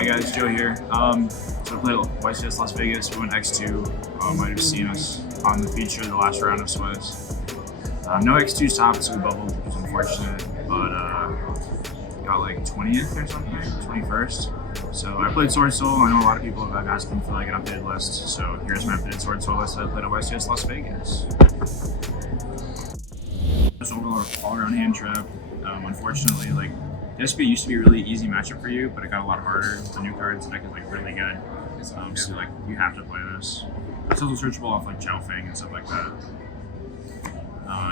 Hi guys, Joe here. So I played YCS Las Vegas. We went X2. Might have seen us on the feature the last round of Swizz. No X2 stopped, so we bubbled, which was unfortunate. But got like 20th or something, 21st. So I played Swordsoul. I know a lot of people have been asking for like an updated list. So here's my updated Swordsoul list that I played at YCS Las Vegas. Just overall all-around hand trap. Unfortunately, like SP used to be a really easy matchup for you, but it got a lot harder with the new cards. The deck is like really good, so like you have to play this. It's also searchable off like Xiaofeng and stuff like that.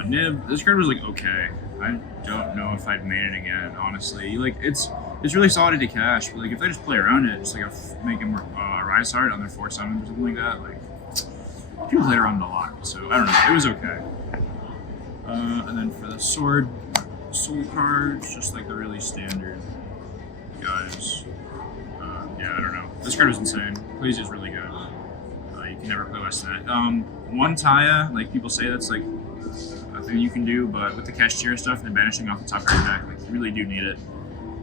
Nib, this card was like okay. I don't know if I'd made it again, honestly. Like it's really solid to cash, but like if they just play around it, just like make him rise hard on their 4 summons or something like that, like people play around it a lot. So I don't know, it was okay. And then for the Soul cards, just like the really standard guys. Yeah, I don't know. This card was insane. Plays is really good. You can never play less than that. One Taya, like people say that's like a thing you can do, but with the cashier stuff and banishing off the top of your deck, like you really do need it.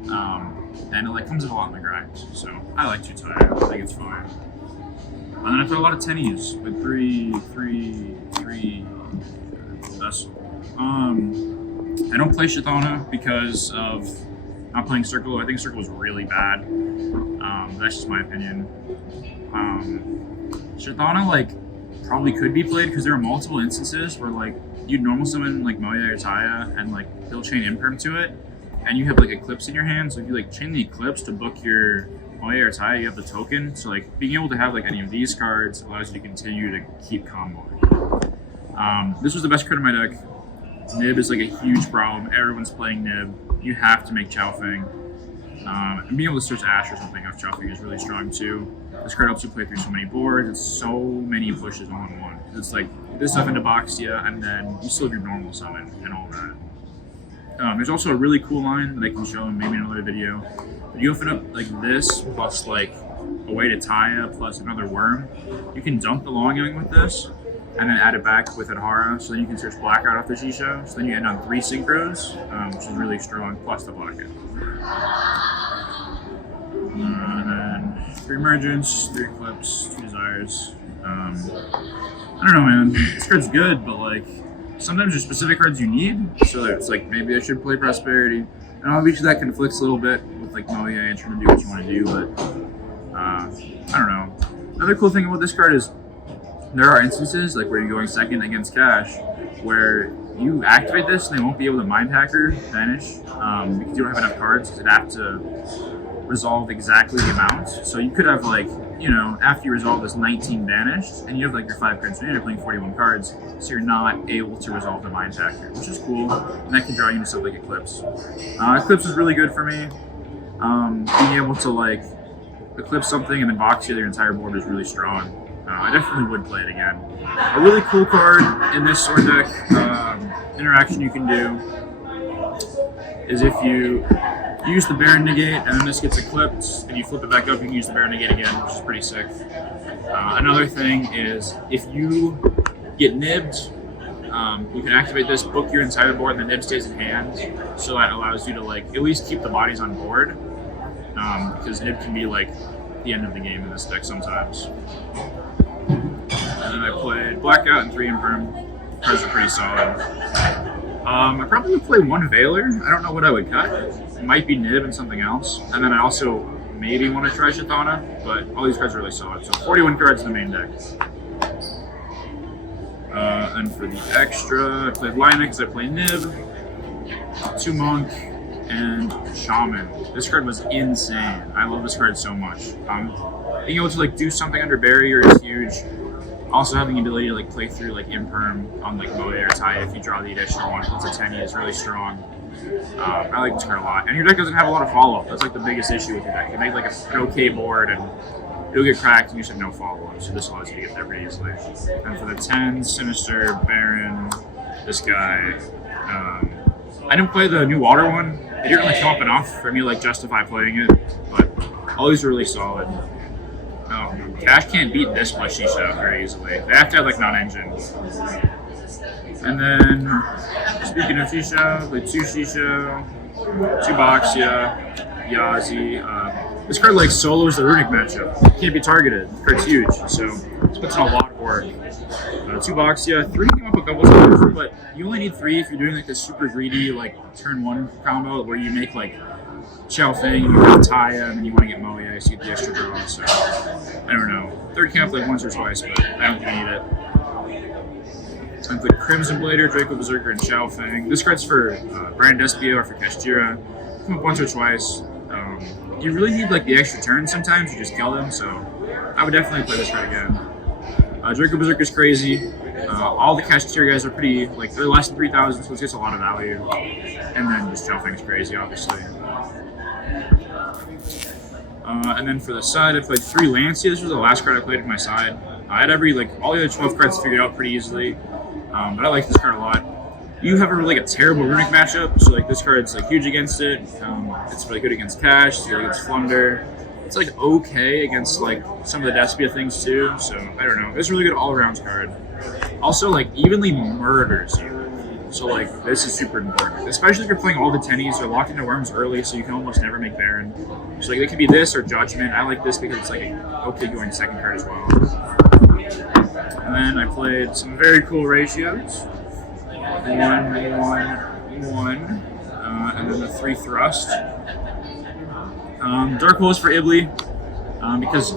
And it like comes up a lot in the grind. So I like 2 Taya. I think it's fine. And then I play a lot of tennies with 3 vessel. I don't play Shithana because of not playing Circle. I think Circle was really bad. That's just my opinion. Shithana like probably could be played because there are multiple instances where like you'd normal summon like Moya or Taya and like they'll chain Imperm to it, and you have like Eclipse in your hand. So if you like chain the Eclipse to book your Moya or Taya, you have the token. So like being able to have like any of these cards allows you to continue to keep comboing. This was the best card in my deck. Nib is like a huge problem. Everyone's playing Nib. You have to make Xiaofeng. And being able to search Ash or something off Xiaofeng is really strong too. This card helps you play through so many boards. It's so many pushes all in one. It's like this stuff into Boxia, and then you still have your normal summon and all that. There's also a really cool line that I can show in maybe another video. But you open up like this plus like a way to Taya plus another worm. You can dump the long young with this, and then add it back with Adhara, so then you can search Blackout off the JOE. So then you end on 3 synchros, which is really strong, plus the block-it. And then 3 emergence, 3 eclipse, 2 desires. I don't know, man. This card's good, but like sometimes there's specific cards you need. So it's like maybe I should play Prosperity. And obviously that conflicts a little bit with like Moya and trying to do what you want to do, but I don't know. Another cool thing about this card is there are instances like where you're going second against cash where you activate this and they won't be able to mind hacker vanish because you don't have enough cards. It'd have to resolve exactly the amount. So you could have like, you know, after you resolve this 19 banished and you have like your 5 cards, so you're playing 41 cards, so you're not able to resolve the mind hacker, which is cool. And that can draw you into stuff like Eclipse. Eclipse is really good for me. Being able to like Eclipse something and then box your entire board is really strong. I definitely would play it again. A really cool card in this sword deck, interaction you can do, is if you use the Baron Negate and then this gets Eclipsed and you flip it back up, you can use the Baron Negate again, which is pretty sick. Another thing is if you get nibbed, you can activate this, book your entire board, and the nib stays in hand, so that allows you to like at least keep the bodies on board, because nib can be like the end of the game in this deck sometimes. And then I played Blackout and 3 Imperm. Cards are pretty solid. I probably would play 1 Veiler. I don't know what I would cut. It might be Nib and something else. And then I also maybe want to try Shithana, but all these cards are really solid. So 41 cards in the main deck. And for the extra, I played wnax, I played Nib, 2 Monk, and Shaman. This card was insane. I love this card so much. Being able to like do something under barrier is huge. Also having the ability to like play through like Imperm on like Moya or Taya if you draw the additional one plus a 10 is really strong. I like this card a lot. And your deck doesn't have a lot of follow-up. That's like the biggest issue with your deck. You make like an okay board and it'll get cracked and you just have no follow-up. So this allows you to get there pretty easily. And for the 10, Sinister, Baron, this guy. I didn't play the new water one. It didn't really come up enough for me to like justify playing it, but all these are really solid. Cash can't beat this plus Shisha very easily. They have to have like non-engine. And then, speaking of Shisha, played 2 Shisha, 2 Boxia, Yazi. This card like solos the runic matchup. It can't be targeted. The card's huge, so this puts in a lot of work. 2 Boxia, 3 came up a couple times, but you only need 3 if you're doing like this super greedy like turn 1 combo where you make like Xiao Feng and you have Taya and then you want to get Moe, so you get the extra draw. So I don't know. 3rd came up like once or twice, but I don't think you need it. And the Crimson Blader, Draco Berserker, and Xiao Feng. This card's for Brand Despia or for Kashtira. Come up once or twice. You really need like the extra turn sometimes, you just kill them, so I would definitely play this card again. Draco Berserker's crazy. All the Kashtira guys are pretty, like, they're less than 3,000, so this gets a lot of value. And then just Xiao Feng's crazy, obviously. And then for the side, I played 3 Lancia. This was the last card I played on my side. I had all the other 12 cards figured out pretty easily, but I like this card a lot. You have a terrible runic matchup, so like this card's like huge against it. It's really good against Cash, it's good against Flunder. It's like okay against like some of the Despia things too, so I don't know. It's a really good all-around card. Also like evenly murders you. So like this is super important. Especially if you're playing all the tennies, they're locked into worms early, so you can almost never make Baron. So like it could be this or Judgment. I like this because it's like an okay going second card as well. And then I played some very cool ratios. 1, 1, 1, and then the 3 thrust. Dark Holes for Ibli, because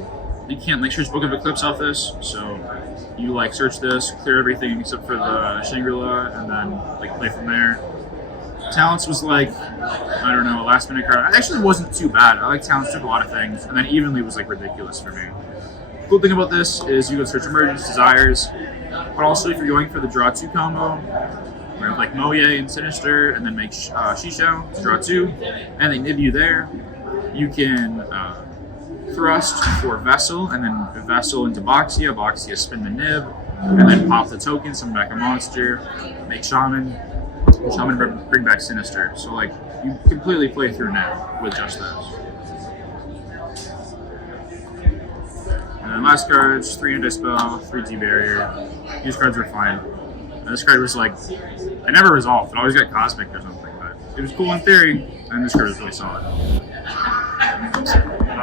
you can't like search Book of Eclipse off this, so you like search this, clear everything except for the Shangri-La, and then like play from there. Talents was like, I don't know, a last minute card. It actually wasn't too bad. I like Talents, took a lot of things, and then Evenly was like ridiculous for me. The cool thing about this is you can search Emergence, Desires, but also if you're going for the draw 2 combo, where you have like Moe and Sinister, and then make Shishao to draw 2, and they nib you there. You can thrust for Vessel, and then Vessel into Boxia, Boxia spin the nib, and then pop the token, summon back a monster, make Shaman, and Shaman bring back Sinister. So like, you completely play through nib with just this. And then last cards, 3 Anti-Spell, 3 T-Barrier. These cards were fine. And this card was like, it never resolved. It always got Cosmic or something, but it was cool in theory, and this card was really solid.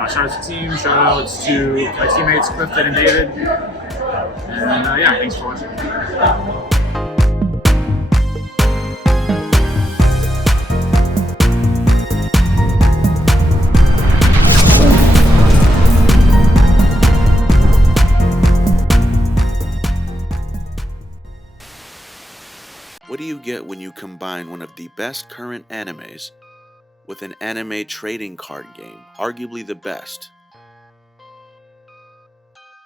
Shout out to the team, shout outs to my teammates Clifton and David, and yeah, thanks for watching. What do you get when you combine one of the best current animes with an anime trading card game, arguably the best?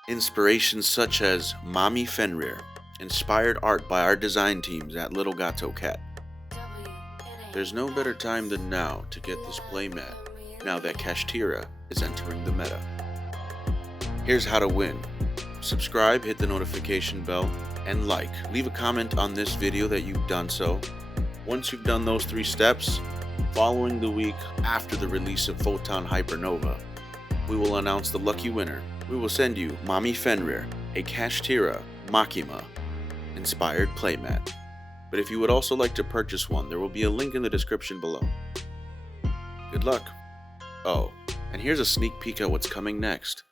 Inspirations such as Mami Fenrir, inspired art by our design teams at Little Gato Cat. There's no better time than now to get this playmat, now that Kashtira is entering the meta. Here's how to win. Subscribe, hit the notification bell, and like. Leave a comment on this video that you've done so. Once you've done those 3 steps, following the week after the release of Photon Hypernova, we will announce the lucky winner. We will send you Mami Fenrir, a Kashtira Makima inspired playmat. But if you would also like to purchase one, there will be a link in the description below. Good luck. Oh, and here's a sneak peek at what's coming next.